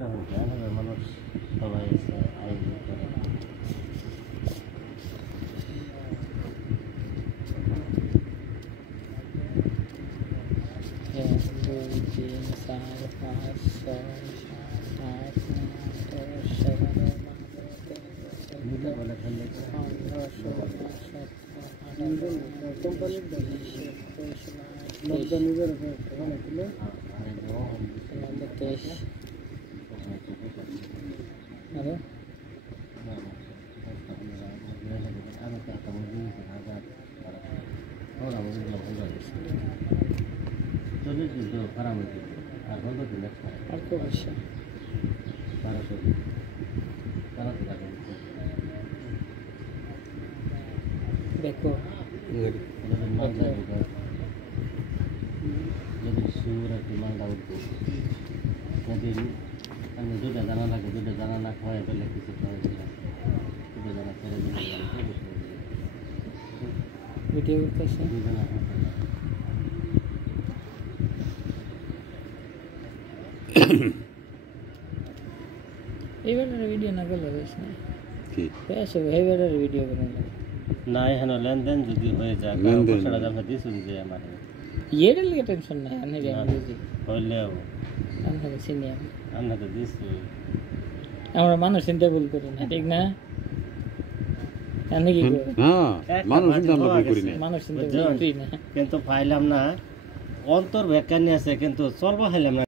মানুষ সবাই আছে আয়োজন করে। দেখো যদি সুর একটু মালটা উঠবো যদি আমি দুটা জানা লাগে দুটা জানা না খাওয়াই পেলে কিছু খাওয়াই দিলাম দুটো জানা ছেড়ে দিলাম ভিডিও করতেছে এইবারের ভিডিও না করলে বেশ না কি পেছে এইবারের ভিডিও করে না এখানে লেনদেন যদি হয়ে যায় পয়সাটা দাম দিয়েছি যে আমার এর লাগে টেনশন নাই আমি বুঝি হইলেও আমরা চিনি আমরা তো দিয়েছি আমরা মানুষ চিন্তা ভুল করি না ঠিক না আমি কি করি মানুষ চিন্তা আমরা ভুল করি না মানুষ চিন্তা ভুল করি না কিন্তু পাইলাম না অন্তর ব্যাখ্যা নিয়ে আছে কিন্তু চলবা খাইলাম না।